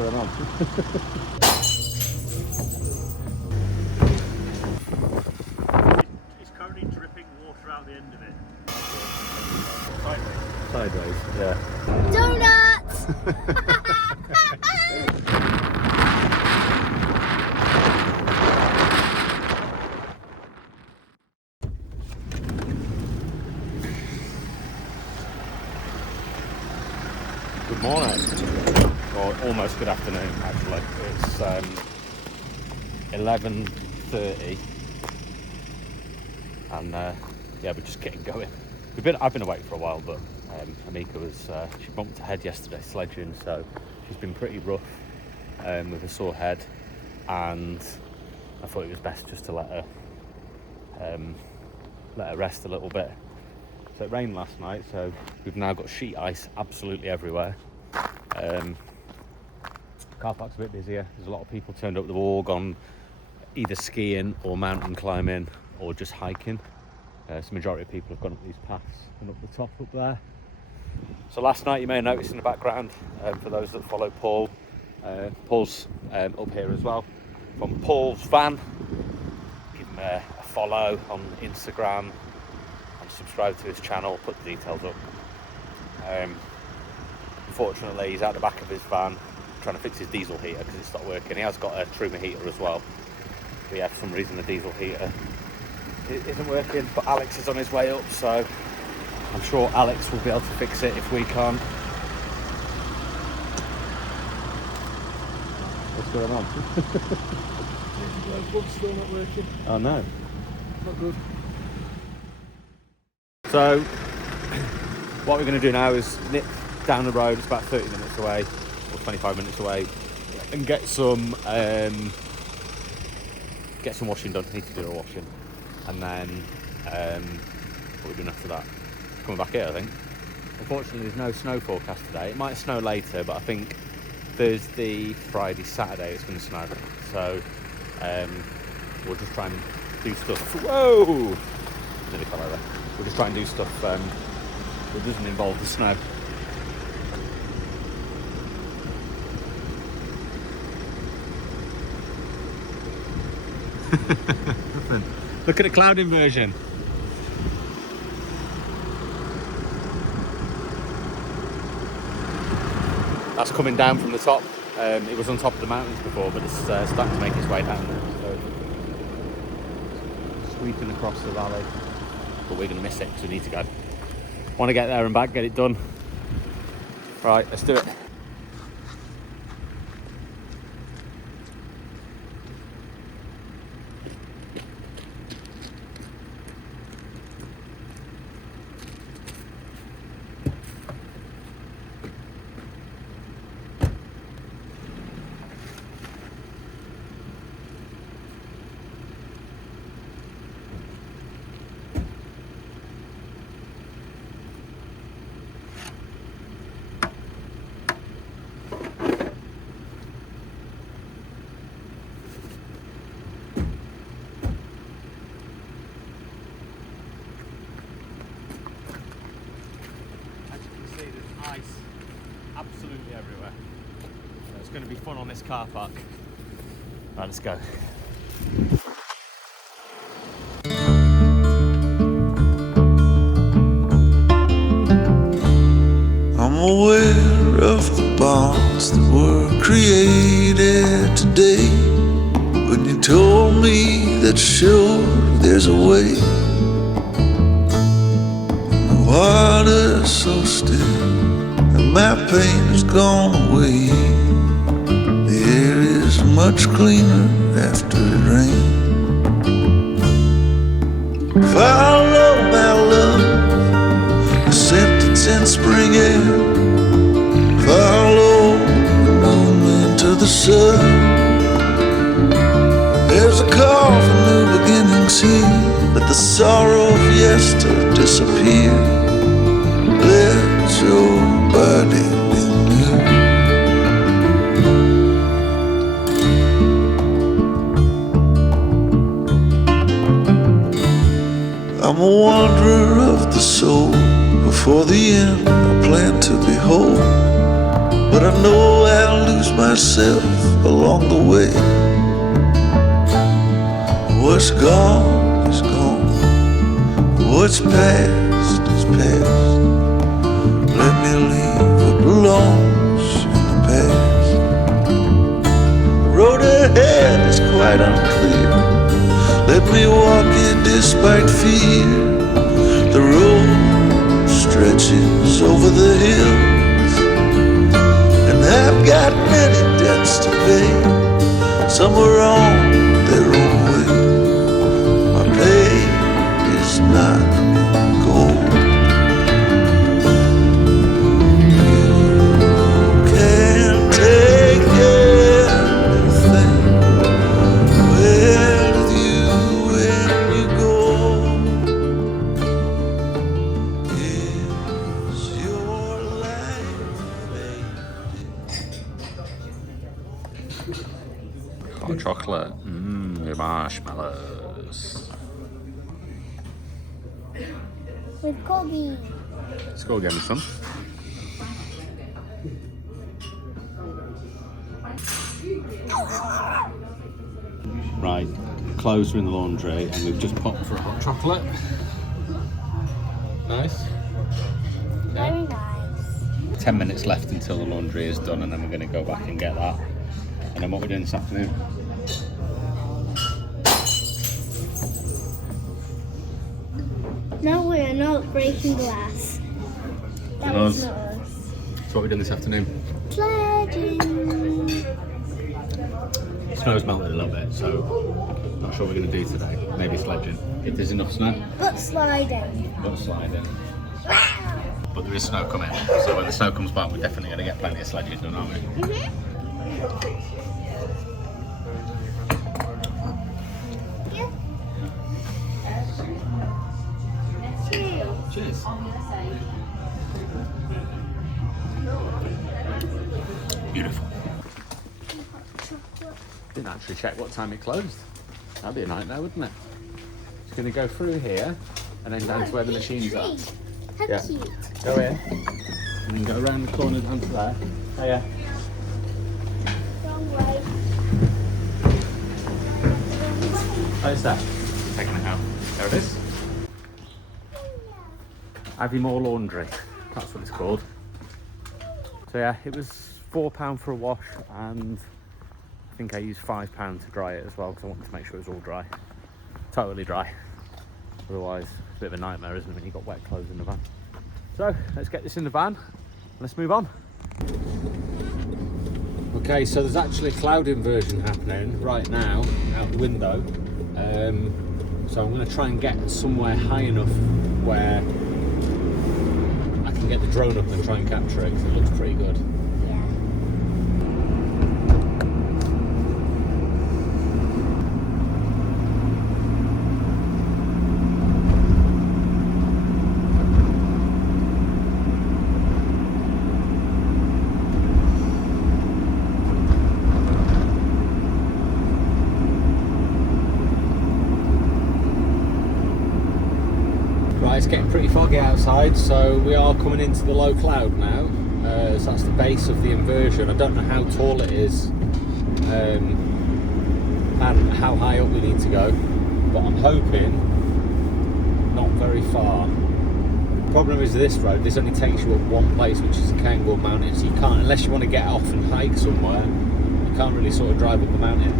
going on? It's currently dripping water out the end of it. Sideways, yeah. Donuts! Good morning, or almost good afternoon actually. It's 11:30 and yeah, we're just getting going. I've been awake for a while, but Amika was she bumped her head yesterday sledging, so she's been pretty rough with a sore head, and I thought it was best just to let her rest a little bit. So it rained last night, so we've now got sheet ice absolutely everywhere. Car park's a bit busier. There's a lot of people turned up. They've all gone either skiing or mountain climbing or just hiking. So the majority of people have gone up these paths and up the top up there. So last night, you may have noticed in the background, for those that follow Paul, Paul's up here as well, from Paul's Van. Give him a follow on Instagram and subscribe to his channel, put the details up. Unfortunately, he's out the back of his van trying to fix his diesel heater because it's not working. He has got a Truma heater as well, but yeah, for some reason the diesel heater isn't working. But Alex is on his way up, so I'm sure Alex will be able to fix it if we can't. What's going on? Bug's still not working. Oh no. Not good. So what we're going to do now is nip down the road. It's about 30 minutes away or 25 minutes away, and get some washing done. I need to do a washing, and then what are we doing after that? Coming back here, I think. Unfortunately, there's no snow forecast today. It might snow later, but I think Thursday, Friday, Saturday it's going to snow. So we'll just try and do stuff. Whoa! Nearly fell over. We'll just try and do stuff that doesn't involve the snow. Look at the cloud inversion. That's coming down from the top. It was on top of the mountains before, but it's starting to make its way down now. So sweeping across the valley, but we're going to miss it because we need to go. Want to get there and back, get it done. Right, let's do it. Ice absolutely everywhere. So it's going to be fun on this car park. Right, let's go. I'm aware of the bonds that were created today. When you told me that sure there's a way. The water's so still, and my pain has gone away. The air is much cleaner after it rains. Follow my love, the scent that's in spring air. Follow the moon into the sun. There's a call for new beginnings here. Let the sorrow of yester disappear. Let your body be new. I'm a wanderer of the soul. Before the end, I plan to behold but I know I'll lose myself along the way. What's gone is gone, what's past is past. Let me leave what belongs in the past. The road ahead is quite unclear, let me walk it despite fear. The road stretches over the hills, and I've got many debts to pay. Some are on their own way. My pay is not gold. You can take anything with you when you go. Is your life Hot chocolate, the marshmallows. With Corgi. Let's go again, son. Right, clothes are in the laundry and we've just popped for a hot chocolate. Nice. Very nice. 10 minutes left until the laundry is done, and then we're going to go back and get that. And then what we're doing this afternoon? No, we're not breaking glass. That was not us. So what we're doing this afternoon? Sledging. Snow's melted a little bit, so not sure what we're going to do today. Maybe sledging, if there's enough snow. But sliding. But sliding. But there is snow coming, so when the snow comes back, we're definitely going to get plenty of sledging done, aren't we? Yeah. Cheers. Beautiful. Didn't actually check what time it closed. That'd be a nightmare, wouldn't it? It's going to go through here and then down to where the machines are. How Yeah. cute. Go here and then go around the corner down to there. Oh yeah. Wrong way. Oh, it's there. Taking it out. There it is. Aviemore laundry. That's what it's called. So yeah, it was £4 for a wash, and I think I used £5 to dry it as well because I wanted to make sure it was all dry. Totally dry. Otherwise, it's a bit of a nightmare, isn't it, when you've got wet clothes in the van. So let's get this in the van. Let's move on. Okay, so there's actually a cloud inversion happening right now out the window. So I'm going to try and get somewhere high enough where I can get the drone up and try and capture it because it looks pretty good. Yeah. Right, it's getting pretty foggy outside, so we are coming into the low cloud now. So that's the base of the inversion. I don't know how tall it is and how high up we need to go, but I'm hoping not very far. The problem is this road, this only takes you up one place, which is the Cairngorm mountain, so you can't, unless you want to get off and hike somewhere, you can't really sort of drive up the mountain.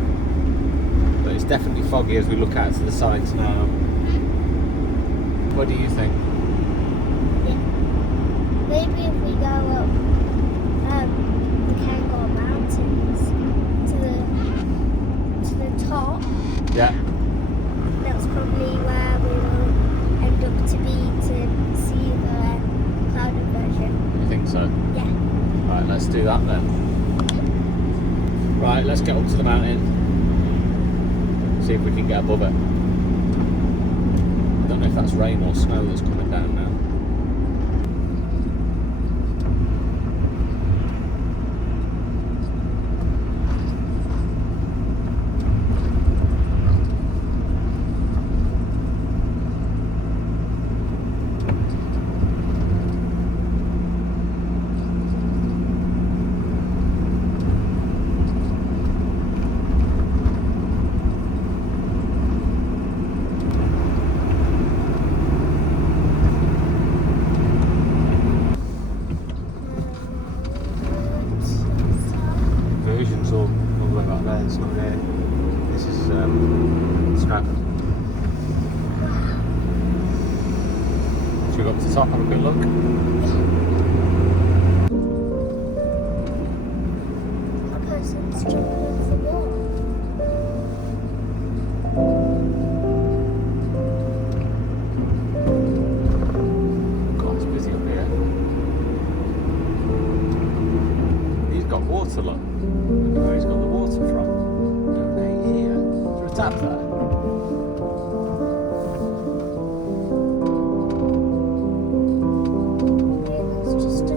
But it's definitely foggy as we look out to the sides now. What do you think? Maybe if we go up the Cairngorm mountains to the top, Yeah. that's probably where we will end up to be to see the cloud inversion. You think so? Yeah. Right, let's do that then. Right, let's get up to the mountain. See if we can get above it. I don't know if that's rain or snow that's coming down now. excursions all the way back there. It's not there. This is snow. Should we go up to the top and have a quick look? A person's jumping over the wall. God, it's busy up here. He's got water, look. Look at where he's got the water from. Down here. Is there a tap there? It's just a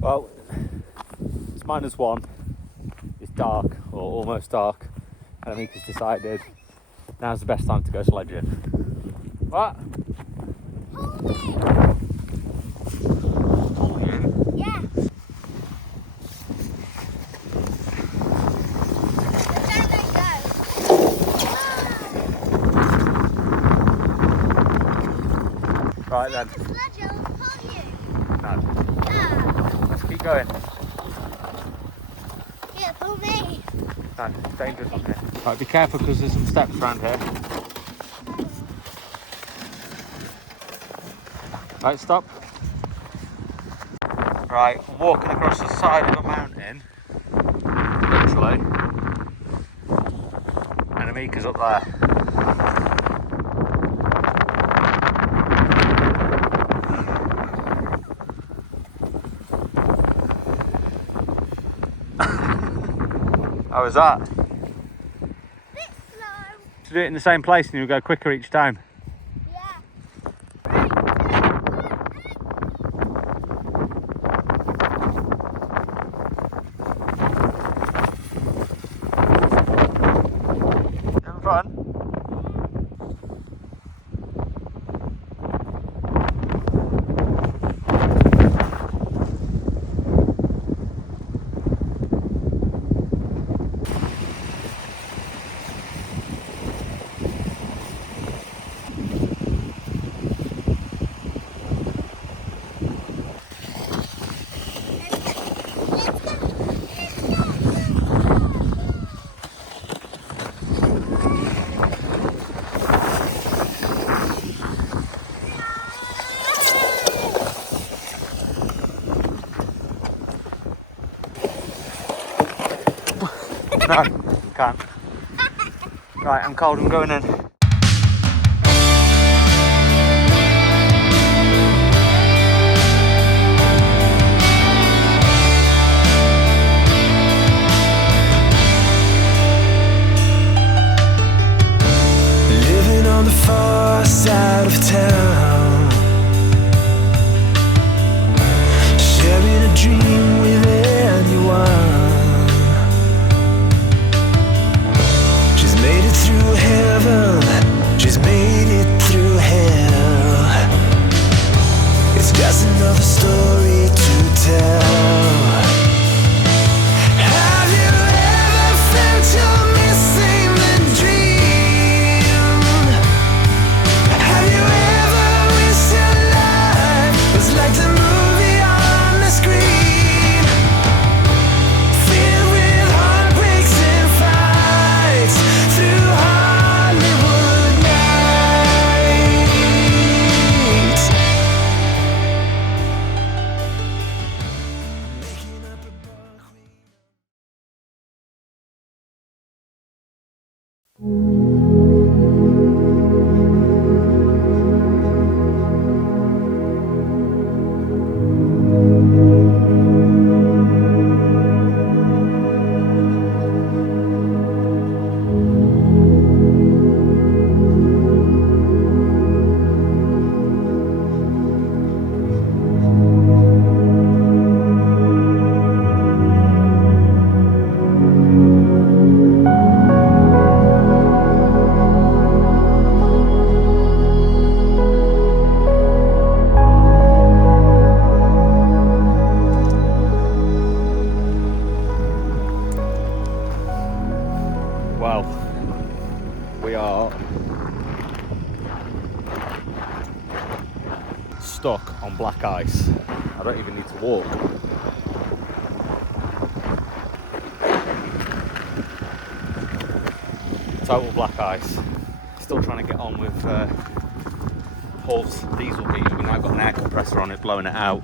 Well, it's -1. It's dark, or almost dark, and Amika's decided now's the best time to go sledging. What? Hold me! Pull you? Yeah. Then let go. Right then. The sledge will pull you. No. Ah. Let's keep going. Here, pull me. No, it's dangerous on here. Right, be careful because there's some steps around here. Right, stop. Right, we're walking across the side of a mountain, literally, and Amika's up there. How was that? Bit slow. To do it in the same place and you'll go quicker each time. Yeah. Having fun? No, you can't. Right, I'm cold, I'm going in. Living on the far side of town, sharing a dream with anyone. She's made it through heaven, she's made it through hell. It's just another story to tell. Have you ever felt you're missing the dream? Have you ever wished your life was like the movie on the screen? Filled with heartbreaks and fights through Hollywood nights. Making up a bar queen. Well, we are stuck on black ice. I don't even need to walk. Total black ice. Still trying to get on with Paul's diesel heater. We've now got an air compressor on it, blowing it out.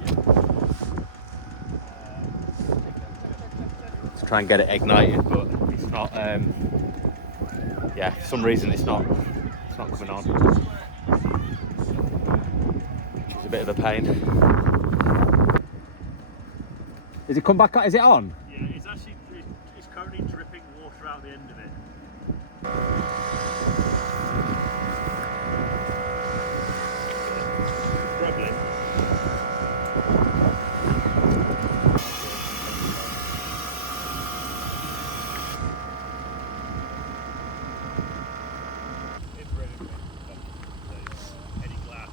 To try and get it ignited, but it's not. Yeah, for some reason it's not coming on, which is a bit of a pain. Is it come back? Is it on? Yeah, it's actually it's currently dripping water out the end of it. Struggling. Any glass.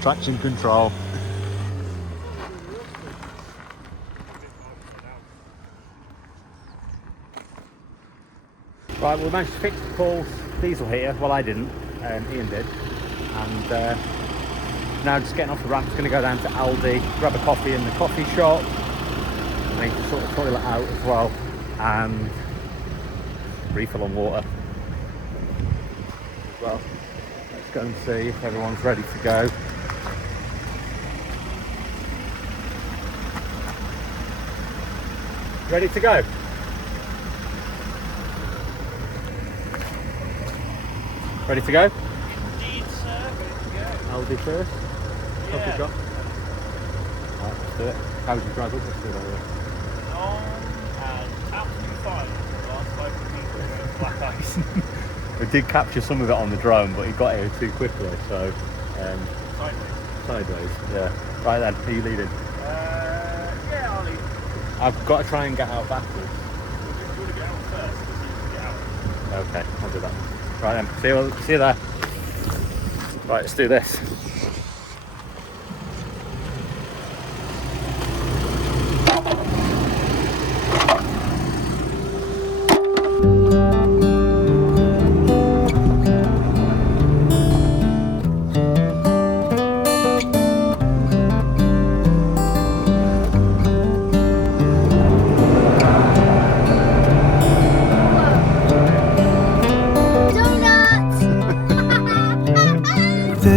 Traction control. Right, we managed to fix Paul's diesel heater. Well, I didn't. Ian did. And now just getting off the ramp. Just going to go down to Aldi, grab a coffee in the coffee shop. I need to sort the toilet out as well, and refill on water as well. Let's go and see if everyone's ready to go. Ready to go? Ready to go? Indeed, sir. Ready to Aldi first. go. Coffee shop. Right, let's do it. How would you drive up? Let's do it over. Long and absolutely fine. The last 5 people were black ice. We did capture some of it on the drone, but he got here too quickly, so sideways. Yeah. Right then, are you leading? Yeah, I'll leave. I've got to try and get out backwards. You want to get out first, because you can get out. Okay, I'll do that. Right then, see you there. Right, let's do this.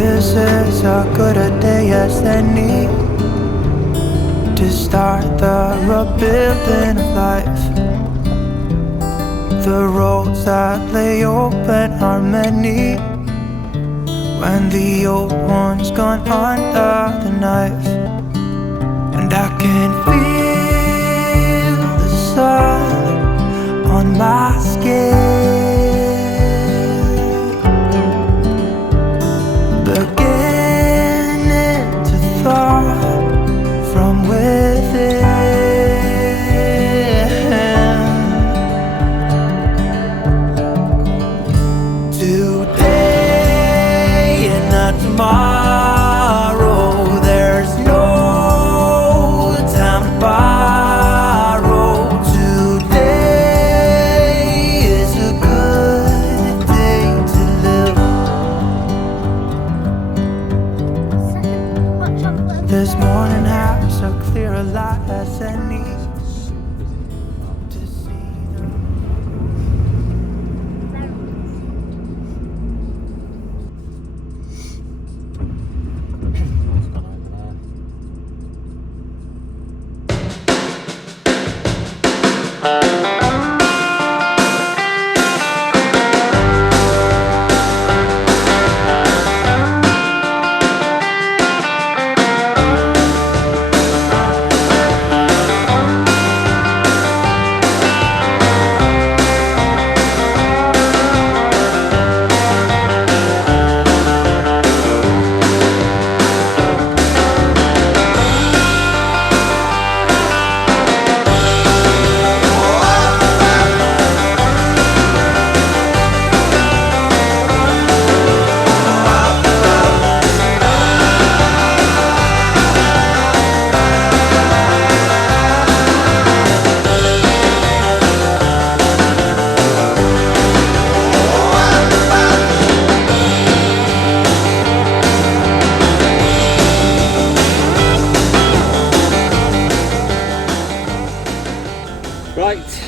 This is as good a day as any to start the rebuilding of life. The roads that lay open are many when the old one's gone under the knife. And I can feel the sun on my skin, beginning to thaw from within. Today and not tomorrow, there's no time to borrow. Today is a good day to live. Hot chocolate. This morning has so clear a light as any to see the Right,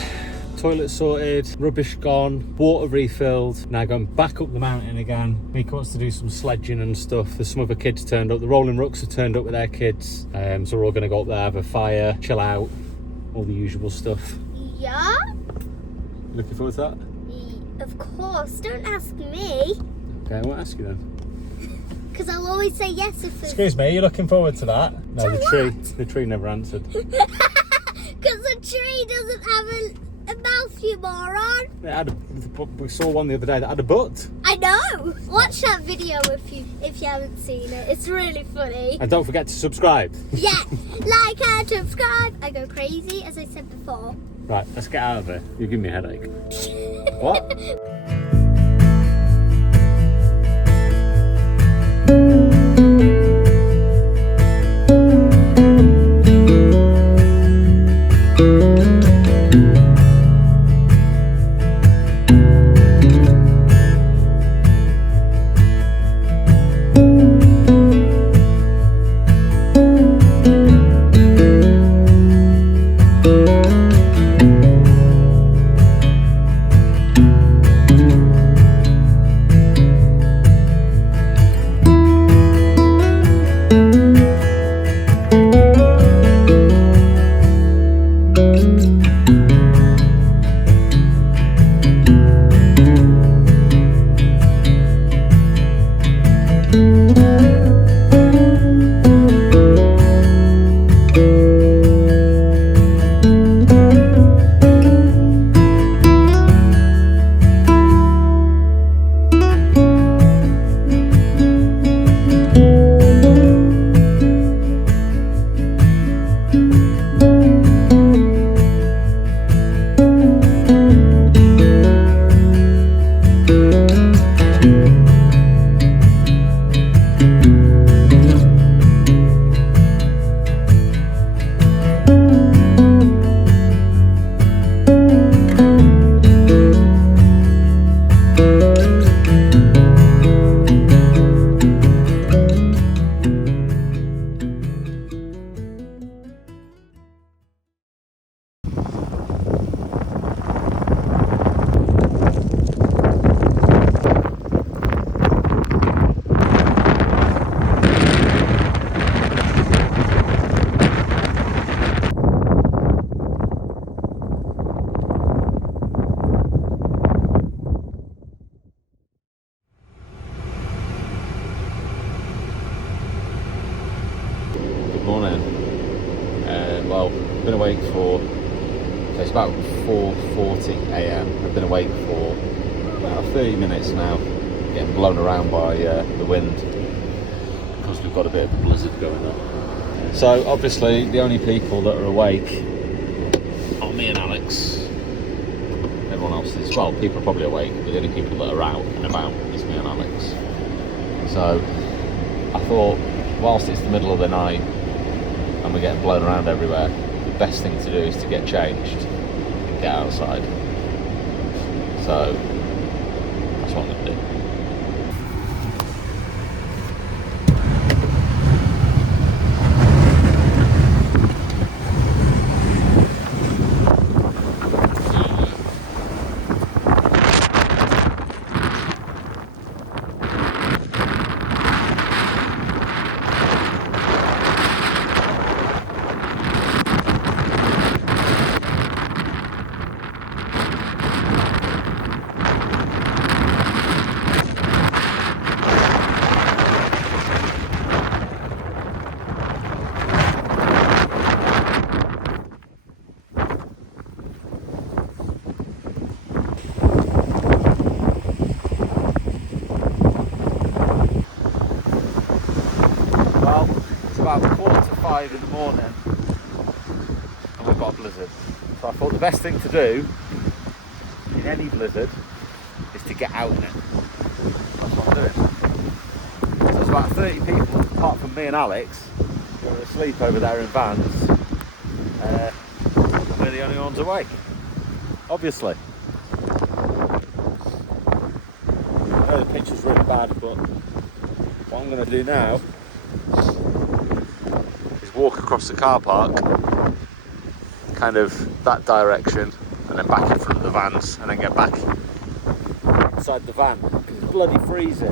toilet sorted, rubbish gone, water refilled. Now going back up the mountain again. Mika wants to do some sledging and stuff. There's some other kids turned up. The Rolling Rooks have turned up with their kids. So we're all going to go up there, have a fire, chill out, all the usual stuff. Yeah? Looking forward to that? Of course. Don't ask me. Okay, I won't ask you then. Because I'll always say yes if it's... Excuse me, you're looking forward to that? No, To the tree never answered. Because the tree doesn't have a mouth, you moron. It had we saw one the other day that had a butt. I know. Watch that video if you haven't seen it. It's really funny. And don't forget to subscribe. Yeah, like and subscribe. I go crazy, as I said before. Right, let's get out of here. You give me a headache. What? morning. Well, I've been awake for, so it's about 4:40 a.m. I've been awake for about 30 minutes now, getting blown around by the wind because we've got a bit of a blizzard going on. So obviously the only people that are awake are me and Alex. Everyone else is, well, people are probably awake, but the only people that are out and about is me and Alex. So I thought, whilst it's the middle of the night and we're getting blown around everywhere, the best thing to do is to get changed and get outside. So that's what I'm going to do. Well, it's about 4:45 in the morning and we've got a blizzard. So I thought the best thing to do in any blizzard is to get out in it. That's what I'm doing. So there's about 30 people, apart from me and Alex, who are asleep over there in vans. And we're the only ones awake, obviously. I know the picture's really bad, but what I'm going to do now is walk across the car park, kind of that direction, and then back in front of the vans, and then get back inside the van, because it's bloody freezing.